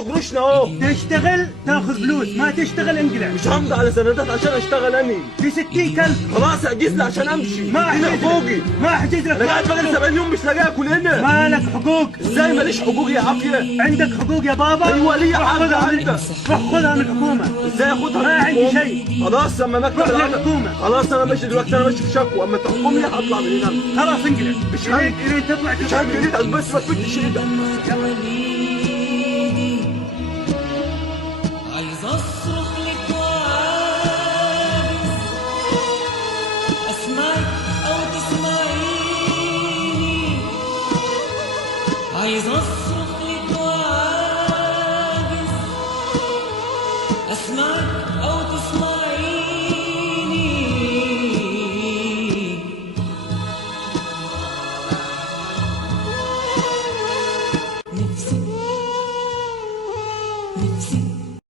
قروشنا اهو. تشتغل تاخذ فلوس، ما تشتغل انقلع. مش همضي على سندات عشان اشتغل اني. في 60 كلب. خلاص احجز لي عشان امشي. ما هنا احجز حقوقي. لك، ما احجز لك. انا قاعد بقالي 70 يوم مش لاقي اكل هنا. ما لك حقوق. ازاي ماليش حقوق يا عافيه؟ عندك حقوق يا بابا. ايوه ليا روح حق خذها عندك. روح خذها من الحكومه. ازاي اخدها؟ ما عندي شيء. خلاص لما مكتب روح العمل. للحكومه. خلاص انا ماشي دلوقتي، انا ماشي في شكوى، اما تحكمني هطلع من هنا. خلاص انقلع. مش إلين تطلع. مش هنجريدك بس ما تفتش ايدك. عايز اصرخ لك وعايز اسمعك او تسمعيني، عايز اصرخ لك وعايز اسمعك او تسمعيني، نفسي